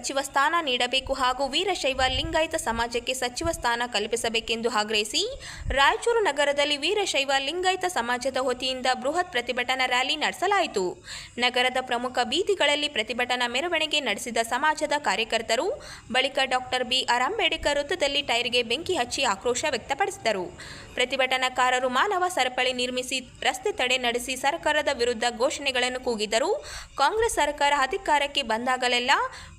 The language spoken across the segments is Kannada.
ಸಚಿವ ಸ್ಥಾನ ನೀಡಬೇಕು ಹಾಗೂ ವೀರಶೈವ ಲಿಂಗಾಯತ ಸಮಾಜಕ್ಕೆ ಸಚಿವ ಸ್ಥಾನ ಕಲ್ಪಿಸಬೇಕೆಂದು ಆಗ್ರಹಿಸಿ ರಾಯಚೂರು ನಗರದಲ್ಲಿ ವೀರಶೈವ ಲಿಂಗಾಯತ ಸಮಾಜದ ವತಿಯಿಂದ ಬೃಹತ್ ಪ್ರತಿಭಟನಾ ರ್ಯಾಲಿ ನಡೆಸಲಾಯಿತು. ನಗರದ ಪ್ರಮುಖ ಬೀದಿಗಳಲ್ಲಿ ಪ್ರತಿಭಟನಾ ಮೆರವಣಿಗೆ ನಡೆಸಿದ ಸಮಾಜದ ಕಾರ್ಯಕರ್ತರು ಬಳಿಕ ಡಾಕ್ಟರ್ ಬಿ.ಆರ್. ಅಂಬೇಡ್ಕರ್ ವೃತ್ತದಲ್ಲಿ ಟೈರ್ಗೆ ಬೆಂಕಿ ಹಚ್ಚಿ ಆಕ್ರೋಶ ವ್ಯಕ್ತಪಡಿಸಿದರು. ಪ್ರತಿಭಟನಾಕಾರರು ಮಾನವ ಸರಪಳಿ ನಿರ್ಮಿಸಿ ರಸ್ತೆ ತಡೆ ನಡೆಸಿ ಸರ್ಕಾರದ ವಿರುದ್ಧ ಘೋಷಣೆಗಳನ್ನು ಕೂಗಿದರು. ಕಾಂಗ್ರೆಸ್ ಸರ್ಕಾರ ಅಧಿಕಾರಕ್ಕೆ ಬಂದಾಗಲೆಲ್ಲ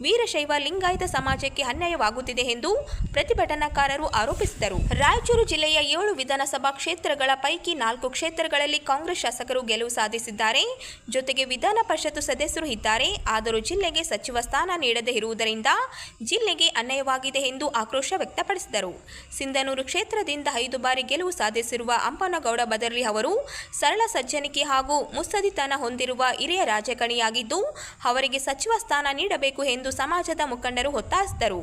ವೀರಶೈವ ಲಿಂಗಾಯತ ಸಮಾಜಕ್ಕೆ ಅನ್ಯಾಯವಾಗುತ್ತಿದೆ ಎಂದು ಪ್ರತಿಭಟನಾಕಾರರು ಆರೋಪಿಸಿದರು. ರಾಯಚೂರು ಜಿಲ್ಲೆಯ 7 ವಿಧಾನಸಭಾ ಕ್ಷೇತ್ರಗಳ ಪೈಕಿ 4 ಕ್ಷೇತ್ರಗಳಲ್ಲಿ ಕಾಂಗ್ರೆಸ್ ಶಾಸಕರು ಗೆಲುವು ಸಾಧಿಸಿದ್ದಾರೆ. ಜೊತೆಗೆ ವಿಧಾನ ಪರಿಷತ್ ಸದಸ್ಯರು ಇದ್ದಾರೆ. ಆದರೂ ಜಿಲ್ಲೆಗೆ ಸಚಿವ ಸ್ಥಾನ ನೀಡದೇ ಇರುವುದರಿಂದ ಜಿಲ್ಲೆಗೆ ಅನ್ಯಾಯವಾಗಿದೆ ಎಂದು ಆಕ್ರೋಶ ವ್ಯಕ್ತಪಡಿಸಿದರು. ಸಿಂಧನೂರು ಕ್ಷೇತ್ರದಿಂದ 5 ಬಾರಿ ಗೆಲುವು ಸಾಧಿಸಿರುವ ಅಂಪನಗೌಡ ಬದರ್ಲಿ ಅವರು ಸರಳ ಸಜ್ಜನಿಕೆ ಹಾಗೂ ಮುತ್ಸದ್ದಿತನ ಹೊಂದಿರುವ ಹಿರಿಯ ರಾಜಕಾರಣಿಯಾಗಿದ್ದು ಅವರಿಗೆ ಸಚಿವ ಸ್ಥಾನ ನೀಡಬೇಕು ಎಂದು ಸಮಾಜದ ಮುಖಂಡರು ಒತ್ತಾಯಿಸಿದರು.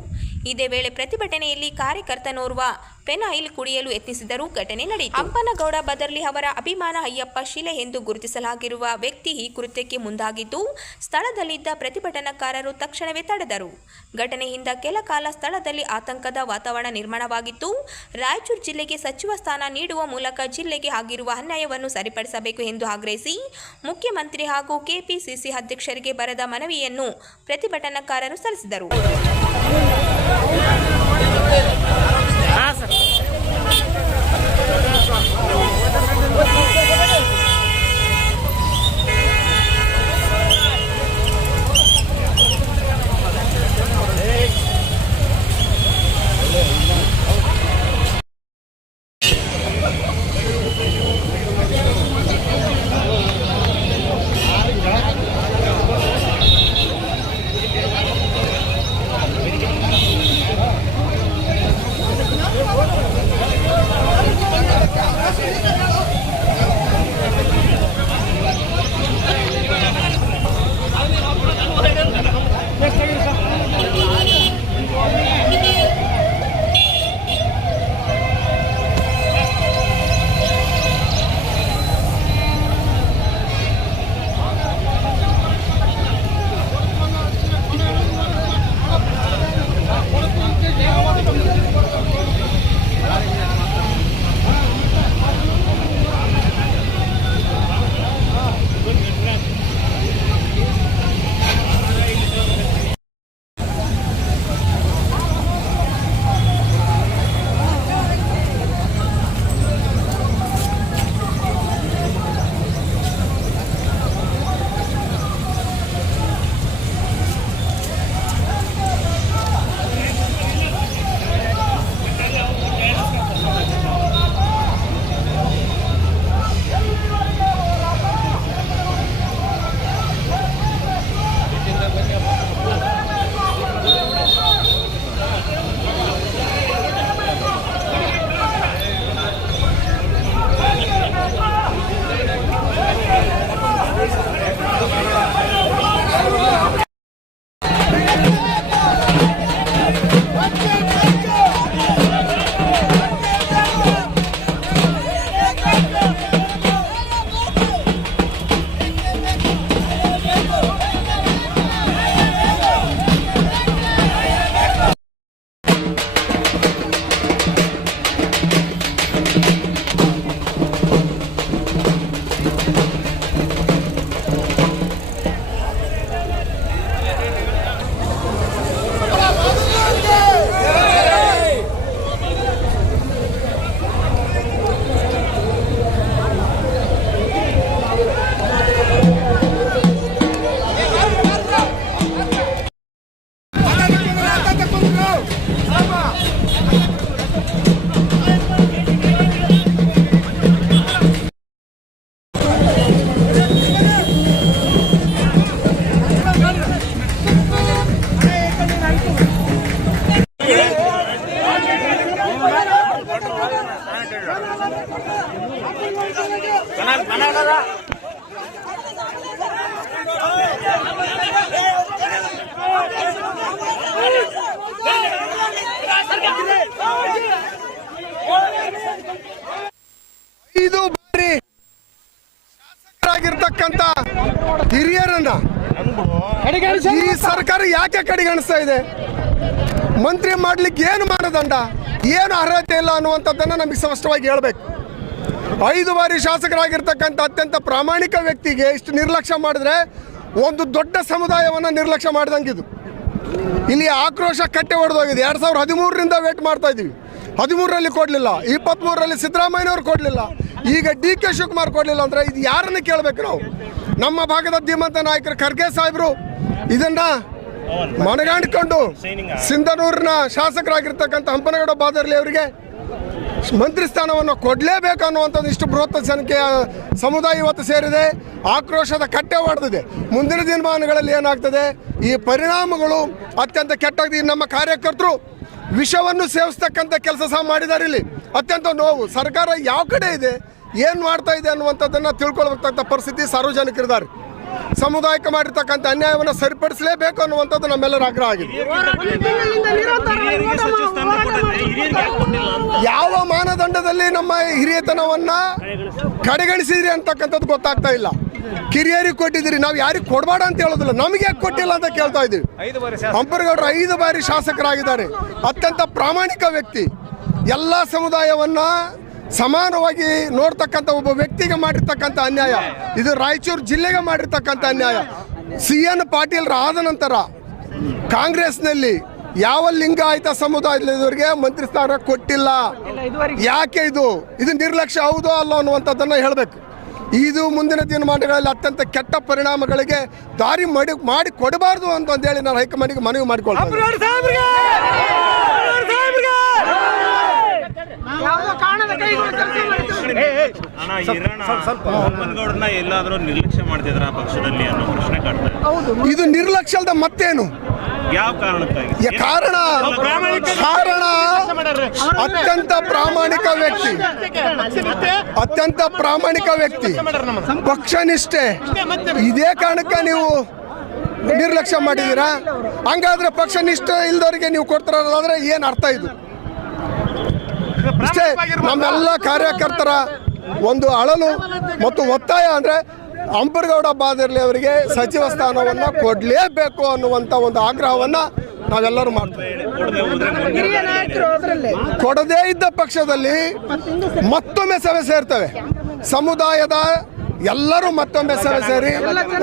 ಇದೇ ವೇಳೆ ಪ್ರತಿಭಟನೆಯಲ್ಲಿ ಕಾರ್ಯಕರ್ತನೋರ್ವ ಪೆನಾಯಿಲ್ ಕುಡಿಯಲು ಯತ್ನಿಸಿದರೂ ಘಟನೆ ನಡೆಯಿತು. ಅಂಪನಗೌಡ ಬದರ್ಲಿ ಅವರ ಅಭಿಮಾನ ಅಯ್ಯಪ್ಪ ಶಿಲೆ ಎಂದು ಗುರುತಿಸಲಾಗಿರುವ ವ್ಯಕ್ತಿ ಈ ಕೃತ್ಯಕ್ಕೆ ಮುಂದಾಗಿದ್ದು ಸ್ಥಳದಲ್ಲಿದ್ದ ಪ್ರತಿಭಟನಾಕಾರರು ತಕ್ಷಣವೇ ತಡೆದರು. ಘಟನೆಯಿಂದ ಕೆಲ ಕಾಲ ಸ್ಥಳದಲ್ಲಿ ಆತಂಕದ ವಾತಾವರಣ ನಿರ್ಮಾಣವಾಗಿತ್ತು. ರಾಯಚೂರು ಜಿಲ್ಲೆಗೆ ಸಚಿವ ಸ್ಥಾನ ನೀಡುವ ಮೂಲಕ ಜಿಲ್ಲೆಗೆ ಆಗಿರುವ ಅನ್ಯಾಯವನ್ನು ಸರಿಪಡಿಸಬೇಕು ಎಂದು ಆಗ್ರಹಿಸಿ ಮುಖ್ಯಮಂತ್ರಿ ಹಾಗೂ ಕೆಪಿಸಿಸಿ ಅಧ್ಯಕ್ಷರಿಗೆ ಬರೆದ ಮನವಿಯನ್ನು ಪ್ರತಿಭಟನಾಕಾರರು ಸಲ್ಲಿಸಿದರು. ಇದು ಬಾರಿ ಶಾಸಕರಾಗಿರ್ತಕ್ಕಂತ ಹಿರಿಯರನ್ನ ಈ ಸರ್ಕಾರ ಯಾಕೆ ಕಡೆಗಣಿಸ್ತಾ ಇದೆ? ಮಂತ್ರಿ ಮಾಡ್ಲಿಕ್ಕೆ ಏನು ಮಾನದಂಡ, ಏನು ಅರ್ಹತೆ ಇಲ್ಲ ಅನ್ನುವಂಥದ್ದನ್ನು ನಮಗೆ ಸ್ಪಷ್ಟವಾಗಿ ಹೇಳಬೇಕು. 5 ಬಾರಿ ಶಾಸಕರಾಗಿರ್ತಕ್ಕಂಥ ಅತ್ಯಂತ ಪ್ರಾಮಾಣಿಕ ವ್ಯಕ್ತಿಗೆ ಇಷ್ಟು ನಿರ್ಲಕ್ಷ್ಯ ಮಾಡಿದ್ರೆ ಒಂದು ದೊಡ್ಡ ಸಮುದಾಯವನ್ನು ನಿರ್ಲಕ್ಷ್ಯ ಮಾಡಿದಂಗಿದು. ಇಲ್ಲಿ ಆಕ್ರೋಶ ಕಟ್ಟೆ ಹೊಡೆದೋಗಿದೆ. 2013ರಿಂದ ವೇಟ್ ಮಾಡ್ತಾ ಇದ್ದೀವಿ. 13ರಲ್ಲಿ ಕೊಡಲಿಲ್ಲ, 23ರಲ್ಲಿ ಸಿದ್ದರಾಮಯ್ಯನವ್ರು ಕೊಡಲಿಲ್ಲ, ಈಗ DK ಶಿವಕುಮಾರ್ ಕೊಡಲಿಲ್ಲ ಅಂದರೆ ಇದು ಯಾರನ್ನು ಕೇಳಬೇಕು ನಾವು? ನಮ್ಮ ಭಾಗದ ಧೀಮಂತ ನಾಯಕರು ಖರ್ಗೆ ಸಾಹೇಬರು ಇದನ್ನು ಮನಗಾಣಿಕೊಂಡು ಸಿಂಧನೂರಿನ ಶಾಸಕರಾಗಿರ್ತಕ್ಕಂಥ ಹಂಪನಗೌಡ ಬಾದರ್ಲಿ ಅವರಿಗೆ ಮಂತ್ರಿ ಸ್ಥಾನವನ್ನು ಕೊಡಲೇಬೇಕು ಅನ್ನುವಂಥದ್ದು ಇಷ್ಟು ಬೃಹತ್ ಸಂಖ್ಯೆಯ ಸಮುದಾಯ ಇವತ್ತು ಸೇರಿದೆ. ಆಕ್ರೋಶದ ಕಟ್ಟೆ ಹೊಡೆದಿದೆ. ಮುಂದಿನ ದಿನಮಾನಗಳಲ್ಲಿ ಏನಾಗ್ತದೆ, ಈ ಪರಿಣಾಮಗಳು ಅತ್ಯಂತ ಕೆಟ್ಟಾಗಿದೆ. ನಮ್ಮ ಕಾರ್ಯಕರ್ತರು ವಿಷವನ್ನು ಸೇವಿಸ್ತಕ್ಕಂಥ ಕೆಲಸ ಸಹ ಮಾಡಿದ್ದಾರೆ. ಇಲ್ಲಿ ಅತ್ಯಂತ ನೋವು. ಸರ್ಕಾರ ಯಾವ ಕಡೆ ಇದೆ, ಏನು ಮಾಡ್ತಾ ಇದೆ ಅನ್ನುವಂಥದ್ದನ್ನು ತಿಳ್ಕೊಳ್ಬೇಕಂತ ಪರಿಸ್ಥಿತಿ ಸಾರ್ವಜನಿಕರಿದ್ದಾರೆ. ಸಮುದಾಯಕ್ಕೆ ಮಾಡಿರ್ತಕ್ಕಂಥ ಅನ್ಯಾಯವನ್ನು ಸರಿಪಡಿಸಲೇಬೇಕು ಅನ್ನುವಂಥದ್ದು ನಮ್ಮೆಲ್ಲರ ಆಗ್ರಹ ಆಗಿದೆ. ಯಾವ ಮಾನದಂಡದಲ್ಲಿ ನಮ್ಮ ಹಿರಿಯತನವನ್ನು ಕಡೆಗಣಿಸಿದ್ರಿ ಅಂತಕ್ಕಂಥದ್ದು ಗೊತ್ತಾಗ್ತಾ ಇಲ್ಲ. ಕಿರಿಯರಿಗೆ ಕೊಟ್ಟಿದ್ದೀರಿ, ನಾವು ಯಾರಿಗೆ ಕೊಡಬೇಡ ಅಂತ ಹೇಳೋದಿಲ್ಲ, ನಮಗೆ ಯಾಕೆ ಕೊಟ್ಟಿಲ್ಲ ಅಂತ ಕೇಳ್ತಾ ಇದ್ದೀವಿ. ಹಂಪನಗೌಡರು 5 ಬಾರಿ ಶಾಸಕರಾಗಿದ್ದಾರೆ. ಅತ್ಯಂತ ಪ್ರಾಮಾಣಿಕ ವ್ಯಕ್ತಿ. ಎಲ್ಲ ಸಮುದಾಯವನ್ನು ಸಮಾನವಾಗಿ ನೋಡ್ತಕ್ಕಂಥ ಒಬ್ಬ ವ್ಯಕ್ತಿಗೆ ಮಾಡಿರ್ತಕ್ಕಂಥ ಅನ್ಯಾಯ ಇದು. ರಾಯಚೂರು ಜಿಲ್ಲೆಗೆ ಮಾಡಿರ್ತಕ್ಕಂಥ ಅನ್ಯಾಯ. CN ಪಾಟೀಲ್ ಆದ ನಂತರ ಕಾಂಗ್ರೆಸ್ನಲ್ಲಿ ಯಾವ ಲಿಂಗಾಯತ ಸಮುದಾಯದವರಿಗೆ ಮಂತ್ರಿ ಸ್ಥಾನ ಕೊಟ್ಟಿಲ್ಲ. ಯಾಕೆ ಇದು ನಿರ್ಲಕ್ಷ್ಯ ಹೌದೋ ಅಲ್ಲೋ ಅನ್ನುವಂಥದ್ದನ್ನು ಹೇಳಬೇಕು. ಇದು ಮುಂದಿನ ದಿನಮಾನಗಳಲ್ಲಿ ಅತ್ಯಂತ ಕೆಟ್ಟ ಪರಿಣಾಮಗಳಿಗೆ ದಾರಿ ಮಾಡಿ ಕೊಡಬಾರ್ದು ಅಂತಂದೇಳಿ ನಾನು ಹೈಕಮಾಂಡಿಗೆ ಮನವಿ ಮಾಡಿಕೊಳ್ತೇನೆ. ಎಲ್ಲಾದ್ರೂ ನಿರ್ಲಕ್ಷ್ಯ ಮಾಡ್ತಿದ್ರ ಪಕ್ಷದಲ್ಲಿ ಅನ್ನೋ ಪ್ರಶ್ನೆ ಕಾಡ್ತಾರೆ. ಇದು ನಿರ್ಲಕ್ಷ್ಯದ ಮತ್ತೇನು? ಯಾವ ಕಾರಣಕ್ಕಾಗಿ? ಕಾರಣ ಅತ್ಯಂತ ಪ್ರಾಮಾಣಿಕ ವ್ಯಕ್ತಿ, ಅತ್ಯಂತ ಪ್ರಾಮಾಣಿಕ ವ್ಯಕ್ತಿ, ಪಕ್ಷನಿಷ್ಠೆ. ಇದೇ ಕಾರಣಕ್ಕೆ ನೀವು ನಿರ್ಲಕ್ಷ್ಯ ಮಾಡಿದ್ದೀರಾ? ಹಂಗಾದ್ರೆ ಪಕ್ಷನಿಷ್ಠೆ ಇಲ್ದವರಿಗೆ ನೀವು ಕೊಡ್ತಾರಾದ್ರೆ ಏನು ಅರ್ಥ ಇದು? ಇಷ್ಟೇ ನಮ್ಮೆಲ್ಲ ಕಾರ್ಯಕರ್ತರ ಒಂದು ಅಳಲು ಮತ್ತು ಒತ್ತಾಯ ಅಂದರೆ ಹಂಪನಗೌಡ ಬಾದರ್ಲಿ ಅವರಿಗೆ ಸಚಿವ ಸ್ಥಾನವನ್ನು ಕೊಡಲೇಬೇಕು ಅನ್ನುವಂಥ ಒಂದು ಆಗ್ರಹವನ್ನು ನಾವೆಲ್ಲರೂ ಮಾಡ್ತೇವೆ. ಕೊಡದೇ ಇದ್ದ ಪಕ್ಷದಲ್ಲಿ ಮತ್ತೊಮ್ಮೆ ಸಭೆ ಸೇರ್ತವೆ. ಸಮುದಾಯದ ಎಲ್ಲರೂ ಮತ್ತೊಮ್ಮೆ ಸಭೆ ಸೇರಿ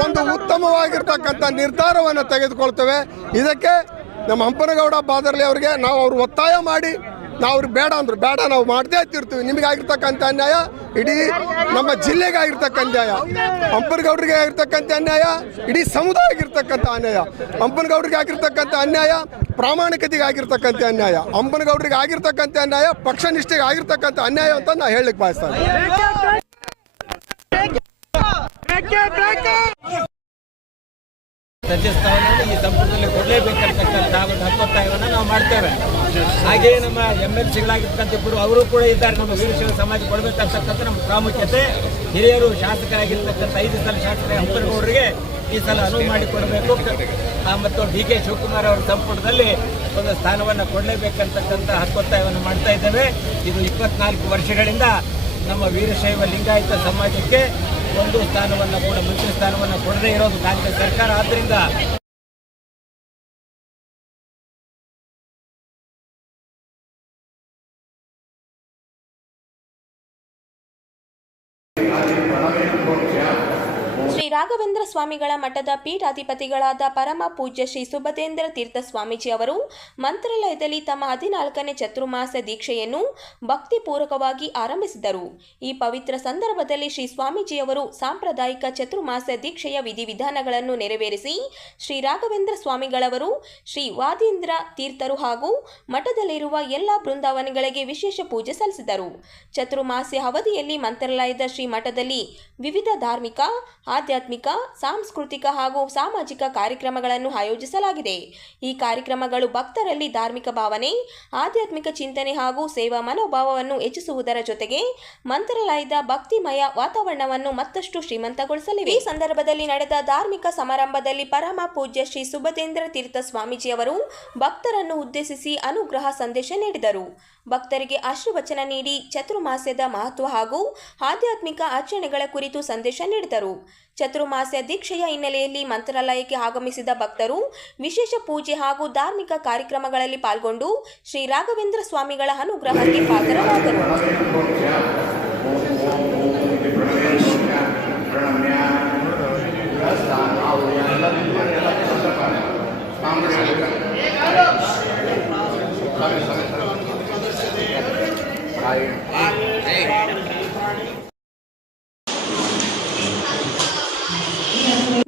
ಒಂದು ಉತ್ತಮವಾಗಿರ್ತಕ್ಕಂಥ ನಿರ್ಧಾರವನ್ನು ತೆಗೆದುಕೊಳ್ತೇವೆ. ಇದಕ್ಕೆ ನಮ್ಮ ಹಂಪನಗೌಡ ಬಾದರ್ಲಿ ಅವರಿಗೆ ನಾವು ಅವ್ರು ಒತ್ತಾಯ ಮಾಡಿ ನಾವು ಅವ್ರಿಗೆ ಬೇಡ ಅಂದ್ರು ಬೇಡ, ನಾವು ಮಾಡದೇ ಇರ್ತೀವಿ. ನಿಮಗಾಗಿರ್ತಕ್ಕಂಥ ಅನ್ಯಾಯ ಇಡೀ ನಮ್ಮ ಜಿಲ್ಲೆಗೆ ಆಗಿರ್ತಕ್ಕಂಥ ಅನ್ಯಾಯ, ಹಂಪನಗೌಡರಿಗೆ ಆಗಿರ್ತಕ್ಕಂಥ ಅನ್ಯಾಯ, ಇಡೀ ಸಮುದಾಯಕ್ಕೆ ಇರ್ತಕ್ಕಂಥ ಅನ್ಯಾಯ, ಹಂಪನಗೌಡರಿಗೆ ಆಗಿರ್ತಕ್ಕಂಥ ಅನ್ಯಾಯ, ಪ್ರಾಮಾಣಿಕತೆಗೆ ಆಗಿರ್ತಕ್ಕಂಥ ಅನ್ಯಾಯ, ಹಂಪನಗೌಡರಿಗೆ ಆಗಿರ್ತಕ್ಕಂಥ ಅನ್ಯಾಯ, ಪಕ್ಷನಿಷ್ಠೆಗೆ ಆಗಿರ್ತಕ್ಕಂಥ ಅನ್ಯಾಯ ಅಂತ ನಾನು ಹೇಳಲಿಕ್ಕೆ ಬಯಸ್ತೇನೆ. ಸಚಿವ ಸ್ಥಾನವನ್ನು ಈ ಸಂಪುಟದಲ್ಲಿ ಕೊಡಲೇಬೇಕಂತಕ್ಕಂಥ ಒಂದು ಹಕ್ಕೊತ್ತಾಯವನ್ನು ನಾವು ಮಾಡ್ತೇವೆ. ಹಾಗೆಯೇ ನಮ್ಮ MLCಗಳಾಗಿರ್ತಕ್ಕಂಥ ಇಬ್ಬರು ಅವರು ಕೂಡ ಇದ್ದಾರೆ. ನಮ್ಮ ವೀರಶೈವ ಸಮಾಜ ಕೊಡಬೇಕಂತಕ್ಕಂಥ ನಮ್ಮ ಪ್ರಾಮುಖ್ಯತೆ. ಹಿರಿಯರು ಶಾಸಕರಾಗಿರ್ತಕ್ಕಂಥ 5 ಸಲ ಶಾಸಕ ಹಂಪನಗೌಡರಿಗೆ ಈ ಸಲ ಅನುವು ಮಾಡಿಕೊಡಬೇಕು ಮತ್ತು DK ಶಿವಕುಮಾರ್ ಅವರ ಸಂಪುಟದಲ್ಲಿ ಒಂದು ಸ್ಥಾನವನ್ನು ಕೊಡಲೇಬೇಕಂತಕ್ಕಂಥ ಹಕ್ಕೊತ್ತಾಯವನ್ನು ಮಾಡ್ತಾ ಇದ್ದೇವೆ. ಇದು 24 ವರ್ಷಗಳಿಂದ ನಮ್ಮ ವೀರಶೈವ ಲಿಂಗಾಯತ ಸಮಾಜಕ್ಕೆ ಒಂದು ಸ್ಥಾನವನ್ನು ಕೂಡ ಮಂತ್ರಿ ಸ್ಥಾನವನ್ನು ಕೊಡದೇ ಇರೋದು ಕಾಂಗ್ರೆಸ್ ಸರ್ಕಾರ. ಆದ್ದರಿಂದ ಶ್ರೀ ರಾಘವೇಂದ್ರ ಸ್ವಾಮಿಗಳ ಮಠದ ಪೀಠಾಧಿಪತಿಗಳಾದ ಪರಮ ಪೂಜ್ಯ ಶ್ರೀ ಸುಬದೇಂದ್ರ ತೀರ್ಥ ಸ್ವಾಮೀಜಿ ಅವರು ಮಂತ್ರಾಲಯದಲ್ಲಿ ತಮ್ಮ 14ನೇ ಚತುರ್ಮಾಸ ದೀಕ್ಷೆಯನ್ನು ಭಕ್ತಿಪೂರ್ವಕವಾಗಿ ಆರಂಭಿಸಿದರು. ಈ ಪವಿತ್ರ ಸಂದರ್ಭದಲ್ಲಿ ಶ್ರೀ ಸ್ವಾಮೀಜಿಯವರು ಸಾಂಪ್ರದಾಯಿಕ ಚತುರ್ಮಾಸ ದೀಕ್ಷೆಯ ವಿಧಿವಿಧಾನಗಳನ್ನು ನೆರವೇರಿಸಿ ಶ್ರೀ ರಾಘವೇಂದ್ರ ಸ್ವಾಮಿಗಳವರು ಶ್ರೀ ವಾದೀಂದ್ರ ತೀರ್ಥರು ಹಾಗೂ ಮಠದಲ್ಲಿರುವ ಎಲ್ಲ ಬೃಂದಾವನಗಳಿಗೆ ವಿಶೇಷ ಪೂಜೆ ಸಲ್ಲಿಸಿದರು. ಚತುರ್ಮಾಸ್ಯ ಅವಧಿಯಲ್ಲಿ ಮಂತ್ರಾಲಯದ ಶ್ರೀ ಮಠದಲ್ಲಿ ವಿವಿಧ ಧಾರ್ಮಿಕ, ಆಧ್ಯಾತ್ಮಿಕ, ಸಾಂಸ್ಕೃತಿಕ ಹಾಗೂ ಸಾಮಾಜಿಕ ಕಾರ್ಯಕ್ರಮಗಳನ್ನು ಆಯೋಜಿಸಲಾಗಿದೆ. ಈ ಕಾರ್ಯಕ್ರಮಗಳು ಭಕ್ತರಲ್ಲಿ ಧಾರ್ಮಿಕ ಭಾವನೆ, ಆಧ್ಯಾತ್ಮಿಕ ಚಿಂತನೆ ಹಾಗೂ ಸೇವಾ ಮನೋಭಾವವನ್ನು ಹೆಚ್ಚಿಸುವುದರ ಜೊತೆಗೆ ಮಂತ್ರಾಲಯದ ಭಕ್ತಿಮಯ ವಾತಾವರಣವನ್ನು ಮತ್ತಷ್ಟು ಶ್ರೀಮಂತಗೊಳಿಸಲಿವೆ. ಈ ಸಂದರ್ಭದಲ್ಲಿ ನಡೆದ ಧಾರ್ಮಿಕ ಸಮಾರಂಭದಲ್ಲಿ ಪರಮ ಪೂಜ್ಯ ಶ್ರೀ ಸುಬದೇಂದ್ರ ತೀರ್ಥ ಸ್ವಾಮೀಜಿಯವರು ಭಕ್ತರನ್ನು ಉದ್ದೇಶಿಸಿ ಅನುಗ್ರಹ ಸಂದೇಶ ನೀಡಿದರು. ಭಕ್ತರಿಗೆ ಆಶೀರ್ವಚನ ನೀಡಿ ಚತುರ್ಮಾಸ್ಯದ ಮಹತ್ವ ಹಾಗೂ ಆಧ್ಯಾತ್ಮಿಕ ಆಚರಣೆಗಳ ಕುರಿತು ಸಂದೇಶ ನೀಡಿದರು. ಚತುರ್ಮಾಸ್ಯ ದೀಕ್ಷೆಯ ಹಿನ್ನೆಲೆಯಲ್ಲಿ ಮಂತ್ರಾಲಯಕ್ಕೆ ಆಗಮಿಸಿದ ಭಕ್ತರು ವಿಶೇಷ ಪೂಜೆ ಹಾಗೂ ಧಾರ್ಮಿಕ ಕಾರ್ಯಕ್ರಮಗಳಲ್ಲಿ ಪಾಲ್ಗೊಂಡು ಶ್ರೀ ರಾಘವೇಂದ್ರ ಸ್ವಾಮಿಗಳ ಅನುಗ್ರಹಕ್ಕೆ ಪಾತ್ರರಾದರು.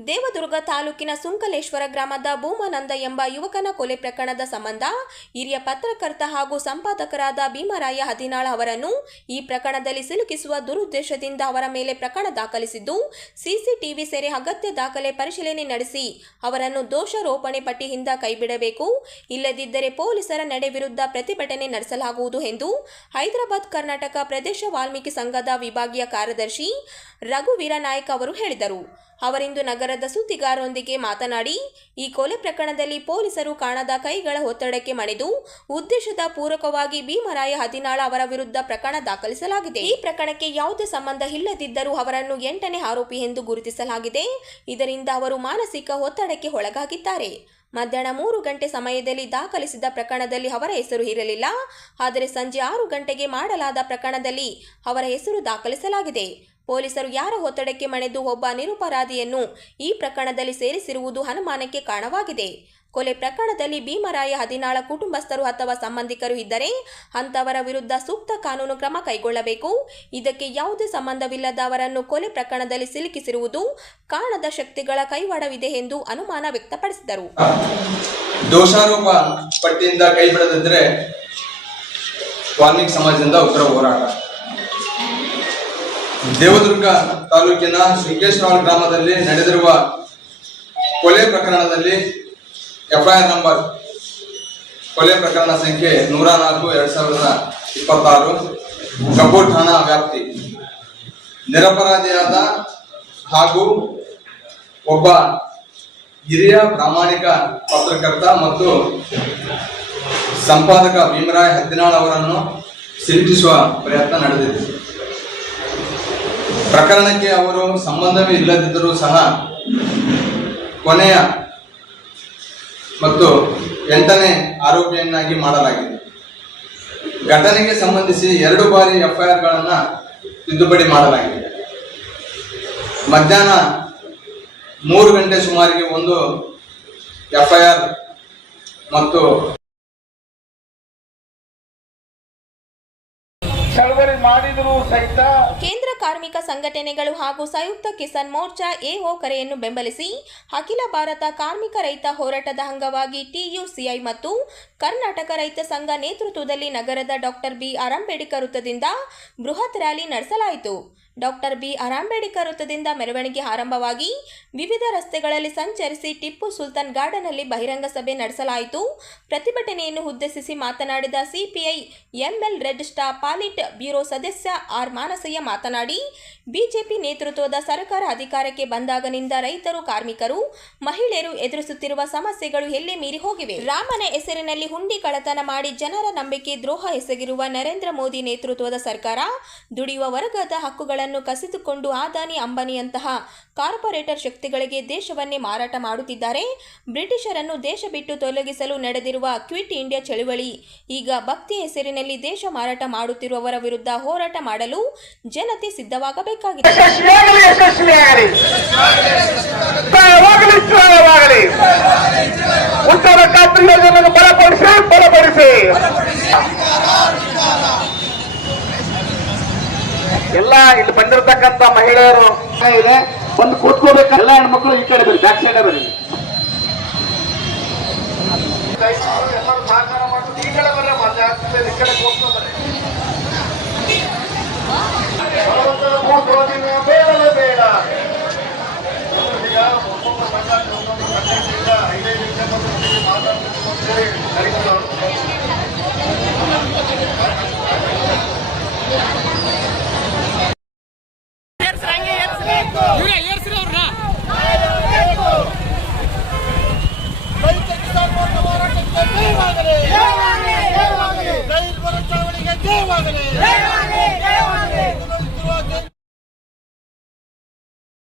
ದೇವದುರ್ಗ ತಾಲೂಕಿನ ಸುಂಕಲೇಶ್ವರ ಗ್ರಾಮದ ಭೂಮಾನಂದ ಎಂಬ ಯುವಕನ ಕೊಲೆ ಪ್ರಕರಣದ ಸಂಬಂಧ ಹಿರಿಯ ಪತ್ರಕರ್ತ ಹಾಗೂ ಸಂಪಾದಕರಾದ ಭೀಮರಾಯ ಹದಿನಾಳ ಅವರನ್ನು ಈ ಪ್ರಕರಣದಲ್ಲಿ ಸಿಲುಕಿಸುವ ದುರುದ್ದೇಶದಿಂದ ಅವರ ಮೇಲೆ ಪ್ರಕರಣ ದಾಖಲಿಸಿದ್ದು, ಸಿಸಿಟಿವಿ ಸೆರೆ ಅಗತ್ಯ ದಾಖಲೆ ಪರಿಶೀಲನೆ ನಡೆಸಿ ಅವರನ್ನು ದೋಷಾರೋಪಣೆ ಪಟ್ಟಿಯಿಂದ ಕೈಬಿಡಬೇಕು, ಇಲ್ಲದಿದ್ದರೆ ಪೊಲೀಸರ ನಡೆ ವಿರುದ್ಧ ಪ್ರತಿಭಟನೆ ನಡೆಸಲಾಗುವುದು ಎಂದು ಹೈದರಾಬಾದ್ ಕರ್ನಾಟಕ ಪ್ರದೇಶ ವಾಲ್ಮೀಕಿ ಸಂಘದ ವಿಭಾಗೀಯ ಕಾರ್ಯದರ್ಶಿ ರಘುವೀರ ನಾಯ್ಕ ಅವರು ಹೇಳಿದರು. ಅವರಿಂದು ನಗರದ ಸುದ್ದಿಗಾರರೊಂದಿಗೆ ಮಾತನಾಡಿ, ಈ ಕೊಲೆ ಪ್ರಕರಣದಲ್ಲಿ ಪೊಲೀಸರು ಕಾಣದ ಕೈಗಳ ಒತ್ತಡಕ್ಕೆ ಮಣಿದು ಉದ್ದೇಶದ ಪೂರಕವಾಗಿ ಭೀಮರಾಯ ಹದಿನಾಳ ಅವರ ವಿರುದ್ಧ ಪ್ರಕರಣ ದಾಖಲಿಸಲಾಗಿದೆ. ಈ ಪ್ರಕರಣಕ್ಕೆ ಯಾವುದೇ ಸಂಬಂಧ ಇಲ್ಲದಿದ್ದರೂ ಅವರನ್ನು 8ನೇ ಆರೋಪಿ ಎಂದು ಗುರುತಿಸಲಾಗಿದೆ. ಇದರಿಂದ ಅವರು ಮಾನಸಿಕ ಒತ್ತಡಕ್ಕೆ ಒಳಗಾಗಿದ್ದಾರೆ. ಮಧ್ಯಾಹ್ನ 3 ಗಂಟೆ ಸಮಯದಲ್ಲಿ ದಾಖಲಿಸಿದ ಪ್ರಕರಣದಲ್ಲಿ ಅವರ ಹೆಸರು ಇರಲಿಲ್ಲ. ಆದರೆ ಸಂಜೆ 6 ಗಂಟೆಗೆ ಮಾಡಲಾದ ಪ್ರಕರಣದಲ್ಲಿ ಅವರ ಹೆಸರು ದಾಖಲಿಸಲಾಗಿದೆ. ಪೊಲೀಸರು ಯಾರ ಒತ್ತಡಕ್ಕೆ ಮಣಿದು ಒಬ್ಬ ನಿರಪರಾಧಿಯನ್ನು ಈ ಪ್ರಕರಣದಲ್ಲಿ ಸೇರಿಸಿರುವುದು ಅನುಮಾನಕ್ಕೆ ಕಾರಣವಾಗಿದೆ. ಕೊಲೆ ಪ್ರಕರಣದಲ್ಲಿ ಭೀಮರಾಯ ಹದಿನಾಳ ಕುಟುಂಬಸ್ಥರು ಅಥವಾ ಸಂಬಂಧಿಕರು ಇದ್ದರೆ ಅಂತವರ ವಿರುದ್ಧ ಸೂಕ್ತ ಕಾನೂನು ಕ್ರಮ ಕೈಗೊಳ್ಳಬೇಕು. ಇದಕ್ಕೆ ಯಾವುದೇ ಸಂಬಂಧವಿಲ್ಲದ ಅವರನ್ನು ಕೊಲೆ ಪ್ರಕರಣದಲ್ಲಿ ಸಿಲುಕಿಸಿರುವುದು ಕಾಣದ ಶಕ್ತಿಗಳ ಕೈವಾಡವಿದೆ ಎಂದು ಅನುಮಾನ ವ್ಯಕ್ತಪಡಿಸಿದರು. ದೋಷಾರೋಪ ಪಟ್ಟಿಯಿಂದ ಕೈಬಿಡದಿದ್ದರೆ ವಾಲ್ಮೀಕಿ ಸಮಾಜದಿಂದ ಉಗ್ರ ಹೋರಾಟ. ದೇವದುರ್ಗ ತಾಲೂಕಿನ ಶೃಂಗೇಶ್ವರ ಗ್ರಾಮದಲ್ಲಿ ನಡೆದಿರುವ ಕೊಲೆ ಪ್ರಕರಣದಲ್ಲಿ ಎಫ್ಐಆರ್ ನಂಬರ್ ಕೊಲೆ ಪ್ರಕರಣ ಸಂಖ್ಯೆ 104/2026 ಕಬ್ಬು ಠಾಣಾ ವ್ಯಾಪ್ತಿ ನಿರಪರಾಧಿಯಾದ ಹಾಗೂ ಒಬ್ಬ ಹಿರಿಯ ಪ್ರಾಮಾಣಿಕ ಪತ್ರಕರ್ತ ಮತ್ತು ಸಂಪಾದಕ ಭೀಮರಾಯ ಹದಿನಾಳ ಅವರನ್ನು ಸಿಲುಕಿಸುವ ಪ್ರಯತ್ನ ನಡೆದಿದೆ. ಪ್ರಕರಣಕ್ಕೆ ಅವರು ಸಂಬಂಧವೇ ಇಲ್ಲದಿದ್ದರೂ ಸಹ ಕೊನೆಯ ಮತ್ತು 8ನೇ ಆರೋಪಿಯನ್ನಾಗಿ ಮಾಡಲಾಗಿದೆ. ಘಟನೆಗೆ ಸಂಬಂಧಿಸಿ 2 ಬಾರಿ ಎಫ್ಐಆರ್ಗಳನ್ನು ತಿದ್ದುಪಡಿ ಮಾಡಲಾಗಿದೆ. ಮಧ್ಯಾಹ್ನ 3 ಗಂಟೆ ಸುಮಾರಿಗೆ ಒಂದು ಎಫ್ಐಆರ್ ಮತ್ತು ಕೇಂದ್ರ ಕಾರ್ಮಿಕ ಸಂಘಟನೆಗಳು ಹಾಗೂ ಸಂಯುಕ್ತ ಕಿಸಾನ್ ಮೋರ್ಚಾ ಎಒ ಕರೆಯನ್ನು ಬೆಂಬಲಿಸಿ ಅಖಿಲ ಭಾರತ ಕಾರ್ಮಿಕ ರೈತ ಹೋರಾಟದ ಅಂಗವಾಗಿ TUCI ಮತ್ತು ಕರ್ನಾಟಕ ರೈತ ಸಂಘ ನೇತೃತ್ವದಲ್ಲಿ ನಗರದ ಡಾಕ್ಟರ್ BR ಅಂಬೇಡ್ಕರ್ ವೃತ್ತದಿಂದ ಬೃಹತ್ ರ್ಯಾಲಿ ನಡೆಸಲಾಯಿತು. ಡಾಕ್ಟರ್ BR ಅಂಬೇಡ್ಕರ್ ವೃತ್ತದಿಂದ ಮೆರವಣಿಗೆ ಆರಂಭವಾಗಿ ವಿವಿಧ ರಸ್ತೆಗಳಲ್ಲಿ ಸಂಚರಿಸಿ ಟಿಪ್ಪು ಸುಲ್ತಾನ್ ಗಾರ್ಡನ್ನಲ್ಲಿ ಬಹಿರಂಗ ಸಭೆ ನಡೆಸಲಾಯಿತು. ಪ್ರತಿಭಟನೆಯನ್ನು ಉದ್ದೇಶಿಸಿ ಮಾತನಾಡಿದ CPI ML red star polit bureau ಸದಸ್ಯ R ಮಾನಸಯ್ಯ ಮಾತನಾಡಿ, ಬಿಜೆಪಿ ನೇತೃತ್ವದ ಸರ್ಕಾರ ಅಧಿಕಾರಕ್ಕೆ ಬಂದಾಗನಿಂದ ರೈತರು, ಕಾರ್ಮಿಕರು, ಮಹಿಳೆಯರು ಎದುರಿಸುತ್ತಿರುವ ಸಮಸ್ಯೆಗಳು ಎಲ್ಲೆ ಮೀರಿ ಹೋಗಿವೆ. ರಾಮನ ಹೆಸರಿನಲ್ಲಿ ಹುಂಡಿ ಕಳ್ಳತನ ಮಾಡಿ ಜನರ ನಂಬಿಕೆ ದ್ರೋಹ ಎಸಗಿರುವ ನರೇಂದ್ರ ಮೋದಿ ನೇತೃತ್ವದ ಸರ್ಕಾರ ದುಡಿಯುವ ವರ್ಗದ ಹಕ್ಕುಗಳನ್ನು ಕಸಿದುಕೊಂಡು ಅದಾನಿ, ಅಂಬಾನಿಯಂತಹ ಕಾರ್ಪೊರೇಟರ್ ಶಕ್ತಿಗಳಿಗೆ ದೇಶವನ್ನೇ ಮಾರಾಟ ಮಾಡುತ್ತಿದ್ದಾರೆ. ಬ್ರಿಟಿಷರನ್ನು ದೇಶ ಬಿಟ್ಟು ತೊಲಗಿಸಲು ನಡೆದಿರುವ ಕ್ವಿಟ್ ಇಂಡಿಯಾ ಚಳವಳಿ ಈಗ ಭಕ್ತಿಯ ಹೆಸರಿನಲ್ಲಿ ದೇಶ ಮಾರಾಟ ಮಾಡುತ್ತಿರುವವರ ವಿರುದ್ಧ ಹೋರಾಟ ಮಾಡಲು ಜನತೆ ಸಿದ್ಧವಾಗಬೇಕಾಗಿದೆ. ಎಲ್ಲ ಇಲ್ಲಿ ಬಂದಿರತಕ್ಕಂತ ಮಹಿಳೆಯರು ಇದೆ, ಬಂದು ಕೂತ್ಕೋಬೇಕು. ಎಲ್ಲ ಹೆಣ್ಮಕ್ಳು ಈ ಕಡೆ ಬರಿ, ಬ್ಯಾಕ್ ಸೈಡ್ ಬರಿ. ಎಲ್ಲರೂ ಸಹಕಾರ ಮಾಡ್ತಾರೆ. ಈ ಕಡೆ ಬರ್ರೆ, ಮಜಾ ಆಗ್ತದೆ. ಈ ಕಡೆ ಕೂತ್ಕೋತಾರೆ. ಬೇಡವೇ ಬೇಡ. ಈಗ ಒಬ್ಬೊಬ್ಬ ಪಂಚಾಯತ್ ಒಂದೊಂದು ಪಂಚಾಯತ್ನಿಂದ 5 ನಿಮಿಷ ಜಯವಾಗಲಿ.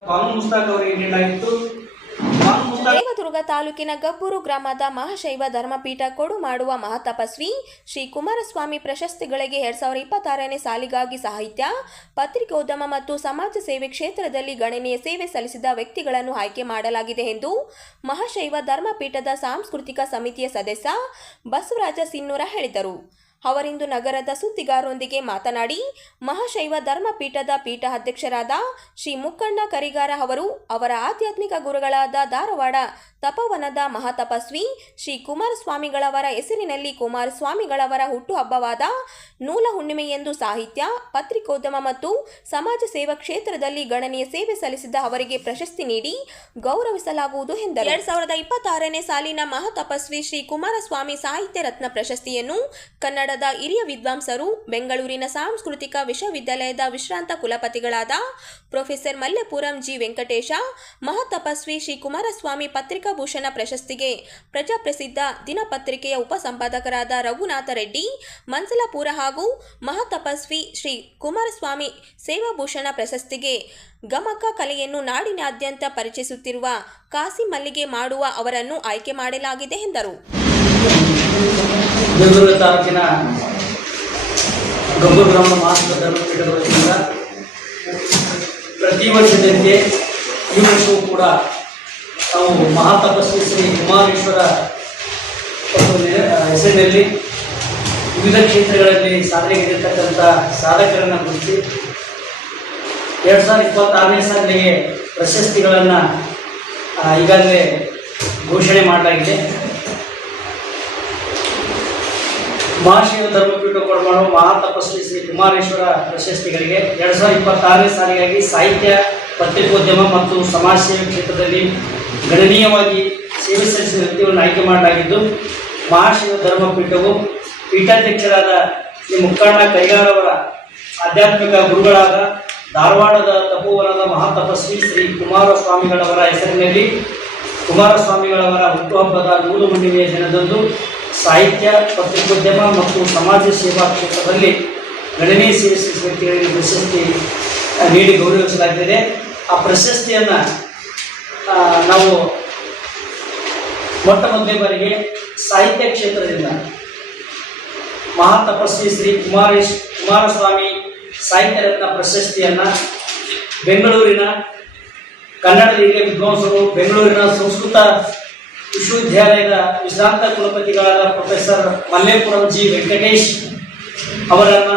ಕಾನೂನು ಮುಸ್ತಾಕ್ ಅವರಿಗೆ ನೀಡಲಾಗಿತ್ತು. ದೇವದುರ್ಗ ತಾಲೂಕಿನ ಗಬ್ಬೂರು ಗ್ರಾಮದ ಮಹಾಶೈವ ಧರ್ಮಪೀಠ ಕೊಡು ಮಾಡುವ ಮಹಾತಪಸ್ವಿ ಶ್ರೀ ಕುಮಾರಸ್ವಾಮಿ ಪ್ರಶಸ್ತಿಗಳಿಗೆ 2026ನೇ ಸಾಲಿಗಾಗಿ ಸಾಹಿತ್ಯ, ಪತ್ರಿಕೋದ್ಯಮ ಮತ್ತು ಸಮಾಜ ಸೇವೆ ಕ್ಷೇತ್ರದಲ್ಲಿ ಗಣನೀಯ ಸೇವೆ ಸಲ್ಲಿಸಿದ ವ್ಯಕ್ತಿಗಳನ್ನು ಆಯ್ಕೆ ಮಾಡಲಾಗಿದೆ ಎಂದು ಮಹಾಶೈವ ಧರ್ಮಪೀಠದ ಸಾಂಸ್ಕೃತಿಕ ಸಮಿತಿಯ ಸದಸ್ಯ ಬಸವರಾಜ ಸಿನ್ನೂರ ಹೇಳಿದರು. ಅವರಿಂದು ನಗರದ ಸುದ್ದಿಗಾರರೊಂದಿಗೆ ಮಾತನಾಡಿ, ಮಹಾಶೈವ ಧರ್ಮಪೀಠದ ಪೀಠ ಅಧ್ಯಕ್ಷರಾದ ಶ್ರೀ ಮುಕ್ಕಣ್ಣ ಕರಿಗಾರ ಅವರು ಅವರ ಆಧ್ಯಾತ್ಮಿಕ ಗುರುಗಳಾದ ಧಾರವಾಡ ತಪವನದ ಮಹಾತಪಸ್ವಿ ಶ್ರೀ ಕುಮಾರಸ್ವಾಮಿಗಳವರ ಹೆಸರಿನಲ್ಲಿ ಕುಮಾರಸ್ವಾಮಿಗಳವರ ಹುಟ್ಟುಹಬ್ಬವಾದ ನೂಲ ಹುಣ್ಣಿಮೆಯೆಂದು ಸಾಹಿತ್ಯ, ಪತ್ರಿಕೋದ್ಯಮ ಮತ್ತು ಸಮಾಜ ಸೇವಾ ಕ್ಷೇತ್ರದಲ್ಲಿ ಗಣನೀಯ ಸೇವೆ ಸಲ್ಲಿಸಿದ ಅವರಿಗೆ ಪ್ರಶಸ್ತಿ ನೀಡಿ ಗೌರವಿಸಲಾಗುವುದು ಎಂದರು. 2026ನೇ ಸಾಲಿನ ಮಹಾತಪಸ್ವಿ ಶ್ರೀ ಕುಮಾರಸ್ವಾಮಿ ಸಾಹಿತ್ಯ ರತ್ನ ಪ್ರಶಸ್ತಿಯನ್ನು ಕನ್ನಡದ ಹಿರಿಯ ವಿದ್ವಾಂಸರು, ಬೆಂಗಳೂರಿನ ಸಾಂಸ್ಕೃತಿಕ ವಿಶ್ವವಿದ್ಯಾಲಯದ ವಿಶ್ರಾಂತ ಕುಲಪತಿಗಳಾದ ಪ್ರೊಫೆಸರ್ ಮಲ್ಲೆಪುರಂ ಜಿ ವೆಂಕಟೇಶ, ಮಹಾತಪಸ್ವಿ ಶ್ರೀ ಕುಮಾರಸ್ವಾಮಿ ಪತ್ರಿಕಾಭೂಷಣ ಪ್ರಶಸ್ತಿಗೆ ಪ್ರಜಾಪ್ರಸಿದ್ಧ ದಿನಪತ್ರಿಕೆಯ ಉಪಸಂಪಾದಕರಾದ ರಘುನಾಥ ರೆಡ್ಡಿ ಮನ್ಸಲಾಪುರ ಹಾಗೂ ಮಹಾತಪಸ್ವಿ ಶ್ರೀ ಕುಮಾರಸ್ವಾಮಿ ಸೇವಾಭೂಷಣ ಪ್ರಶಸ್ತಿಗೆ ಗಮಕ ಕಲೆಯನ್ನು ನಾಡಿನಾದ್ಯಂತ ಪರಿಚಯಿಸುತ್ತಿರುವ ಕಾಸಿ ಮಲ್ಲಿಗೆ ಮಾಡುವ ಅವರನ್ನು ಆಯ್ಕೆ ಮಾಡಲಾಗಿದೆ ಎಂದರು. ದೇವದುರ್ಗ ತಾಲೂಕಿನ ಗಬ್ಬೂರು ಗ್ರಾಮದ ಮಹಾಶೈವ ಧರ್ಮಪೀಠದ ವತಿಯಿಂದ ಪ್ರತಿ ವರ್ಷದಂತೆ ಈ ವರ್ಷವೂ ಕೂಡ ನಾವು ಮಹಾತಪಸ್ವಿ ಶ್ರೀ ಕುಮಾರೇಶ್ವರ ಹೆಸರಿನಲ್ಲಿ ವಿವಿಧ ಕ್ಷೇತ್ರಗಳಲ್ಲಿ ಸಾಧನೆಗಿರ್ತಕ್ಕಂಥ ಸಾಧಕರನ್ನು ಗುರುತಿಸಿ 2026ನೇ ಸಾಲಿಗೆ ಪ್ರಶಸ್ತಿಗಳನ್ನು ಈಗಾಗಲೇ ಘೋಷಣೆ ಮಾಡಲಾಗಿದೆ. ಮಹಾಶೈವ ಧರ್ಮಪೀಠ ಕೊಡಮಾಡುವ ಮಹಾತಪಸ್ವಿ ಶ್ರೀ ಕುಮಾರೇಶ್ವರ ಪ್ರಶಸ್ತಿಗಳಿಗೆ 2026ನೇ ಸಾಲಿಗಾಗಿ ಸಾಹಿತ್ಯ, ಪತ್ರಿಕೋದ್ಯಮ ಮತ್ತು ಸಮಾಜ ಸೇವೆ ಕ್ಷೇತ್ರದಲ್ಲಿ ಗಣನೀಯವಾಗಿ ಸೇವೆ ಸಲ್ಲಿಸಿದ ವ್ಯಕ್ತಿಗಳನ್ನು ಆಯ್ಕೆ ಮಾಡಲಾಗಿದ್ದು, ಮಹಾಶೈವ ಧರ್ಮಪೀಠವು ಪೀಠಾಧ್ಯಕ್ಷರಾದ ಶ್ರೀ ಮುಕ್ಕಣ್ಣ ಕೈಗಾರವರ ಆಧ್ಯಾತ್ಮಿಕ ಗುರುಗಳಾದ ಧಾರವಾಡದ ತಪೋವನದ ಮಹಾತಪಸ್ವಿ ಶ್ರೀ ಕುಮಾರಸ್ವಾಮಿಗಳವರ ಹೆಸರಿನಲ್ಲಿ ಕುಮಾರಸ್ವಾಮಿಗಳವರ ಹುಟ್ಟುಹಬ್ಬದ ನೂಲು ಹುಣ್ಣಿಮೆಯ ದಿನದಂದು ಸಾಹಿತ್ಯ, ಪತ್ರಿಕೋದ್ಯಮ ಮತ್ತು ಸಮಾಜ ಸೇವಾ ಕ್ಷೇತ್ರದಲ್ಲಿ ಗಣನೀಯ ಸೇವೆ ಸಲ್ಲಿಸಿದ ವ್ಯಕ್ತಿಗಳಿಗೆ ಪ್ರಶಸ್ತಿ ನೀಡಿ ಗೌರವಿಸಲಾಗುತ್ತದೆ. ಆ ಪ್ರಶಸ್ತಿಯನ್ನು ನಾವು ಮೊಟ್ಟ ಮೊದಲನೇ ಬಾರಿಗೆ ಸಾಹಿತ್ಯ ಕ್ಷೇತ್ರದಿಂದ ಮಹಾತಪಸ್ವಿ ಶ್ರೀ ಕುಮಾರಸ್ವಾಮಿ ಸಾಹಿತ್ಯ ರತ್ನ ಪ್ರಶಸ್ತಿಯನ್ನು ಬೆಂಗಳೂರಿನ ಕನ್ನಡದ ಹಿರಿಯ ವಿದ್ವಾಂಸರು, ಬೆಂಗಳೂರಿನ ಸಂಸ್ಕೃತ ವಿಶ್ವವಿದ್ಯಾಲಯದ ವಿಶ್ರಾಂತ ಕುಲಪತಿಗಳಾದ ಪ್ರೊಫೆಸರ್ ಮಲ್ಲೆಪುರಂ ಜಿ ವೆಂಕಟೇಶ್ ಅವರನ್ನು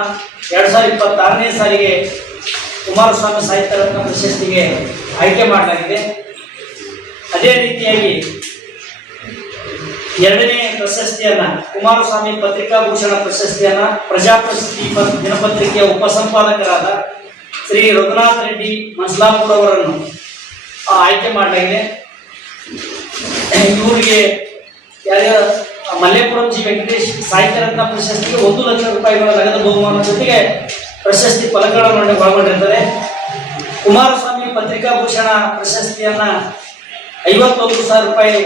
2026ನೇ ಸಾಲಿಗೆ ಕುಮಾರಸ್ವಾಮಿ ಸಾಹಿತ್ಯ ರತ್ನ ಪ್ರಶಸ್ತಿಗೆ ಆಯ್ಕೆ ಮಾಡಲಾಗಿದೆ. ಅದೇ ರೀತಿಯಾಗಿ ಎರಡನೇ ಪ್ರಶಸ್ತಿಯನ್ನು ಕುಮಾರಸ್ವಾಮಿ ಪತ್ರಿಕಾಭೂಷಣ ಪ್ರಶಸ್ತಿಯನ್ನು ಪ್ರಜಾಪ್ರಸಿದ್ಧಿ ದಿನಪತ್ರಿಕೆಯ ಉಪಸಂಪಾದಕರಾದ ಶ್ರೀ ರಘುನಾಥ ರೆಡ್ಡಿ ಮನ್ಸಲಾಪುರ ಅವರನ್ನು ಆಯ್ಕೆ ಮಾಡಲಾಗಿದೆ. ಇವರಿಗೆ ಮಲ್ಲೆಪುರಂ ಜಿ ವೆಂಕಟೇಶ್ ಸಾಹಿತ್ಯ ರತ್ನ ಪ್ರಶಸ್ತಿಗೆ 1 ಲಕ್ಷ ರೂಪಾಯಿಗಳ ನಗದು ಬಹುಮಾನ ಜೊತೆಗೆ ಪ್ರಶಸ್ತಿ ಫಲಕಗಳನ್ನು ಒಳಗೊಂಡಿರ್ತಾರೆ. ಕುಮಾರಸ್ವಾಮಿ ಪತ್ರಿಕಾಭೂಷಣ ಪ್ರಶಸ್ತಿಯನ್ನು 51,000 ರೂಪಾಯಿ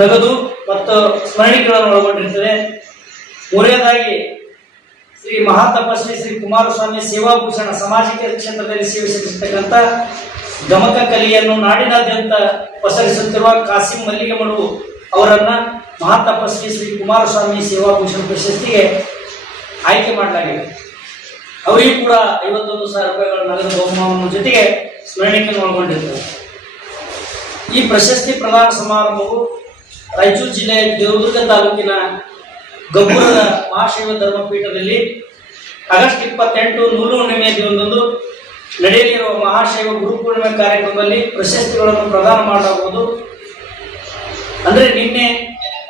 ನಗದು ಮತ್ತು ಸ್ಮರಣಿಕೆಗಳನ್ನು ಒಳಗೊಂಡಿರ್ತದೆ. ಮೂರನೇದಾಗಿ ಶ್ರೀ ಮಹಾತಪಸ್ವಿ ಶ್ರೀ ಕುಮಾರಸ್ವಾಮಿ ಸೇವಾಭೂಷಣ ಸಾಮಾಜಿಕ ಕ್ಷೇತ್ರದಲ್ಲಿ ಸೇವೆ ಸಲ್ಲಿಸತಕ್ಕಂಥ ಗಮಕ ಕಲೆಯನ್ನು ನಾಡಿನಾದ್ಯಂತ ಪಸರಿಸುತ್ತಿರುವ ಕಾಸಿ ಮಲ್ಲಿಗೆ ಮಾಡುವ ಅವರನ್ನು ಮಹಾತಪಸ್ವಿ ಶ್ರೀ ಕುಮಾರಸ್ವಾಮಿ ಸೇವಾಭೂಷಣ ಪ್ರಶಸ್ತಿಗೆ ಆಯ್ಕೆ ಮಾಡಲಾಗಿದೆ. ಅವರಿಗೂ ಕೂಡ 51,000 ರೂಪಾಯಿಗಳ ನಗದು ಬಹುಮಾನದ ಜೊತೆಗೆ ಸ್ಮರಣಿಕೆಯನ್ನು ಒಳಗೊಂಡಿರ್ತದೆ. ಈ ಪ್ರಶಸ್ತಿ ಪ್ರದಾನ ಸಮಾರಂಭವು ರಾಯಚೂರು ಜಿಲ್ಲೆಯ ದೇವದುರ್ಗ ತಾಲೂಕಿನ ಗಬ್ಬೂರದ ಮಹಾಶೈವ ಧರ್ಮಪೀಠದಲ್ಲಿ ಆಗಸ್ಟ್ 28 ನೂಲು ಹುಣ್ಣಿಮೆಯ ದಿನದಂದು ನಡೆಯಲಿರುವ ಮಹಾಶೈವ ಗುರುಪೂರ್ಣಿಮೆ ಕಾರ್ಯಕ್ರಮದಲ್ಲಿ ಪ್ರಶಸ್ತಿಗಳನ್ನು ಪ್ರದಾನ ಮಾಡಲಾಗುವುದು. ಅಂದರೆ ನಿನ್ನೆ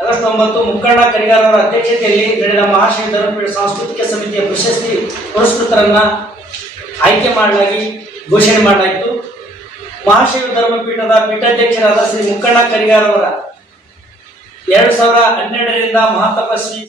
ಆಗಸ್ಟ್ 9 ಮುಕ್ಕಣ್ಣ ಕರಿಗಾರ ಅವರ ಅಧ್ಯಕ್ಷತೆಯಲ್ಲಿ ನಡೆದ ಮಹಾಶೈವ ಧರ್ಮಪೀಠ ಸಾಂಸ್ಕೃತಿಕ ಸಮಿತಿಯ ಪ್ರಶಸ್ತಿ ಪುರಸ್ಕೃತರನ್ನ ಆಯ್ಕೆ ಮಾಡಲಾಗಿ ಘೋಷಣೆ ಮಾಡಲಾಯಿತು. ಮಹಾಶೈವ ಧರ್ಮಪೀಠದ ಪೀಠಾಧ್ಯಕ್ಷರಾದ ಶ್ರೀ ಮುಕ್ಕಣ್ಣ ಕರಿಗಾರ ಅವರ 2012ರಿಂದ ಮಹಾತಪಸ್ವಿ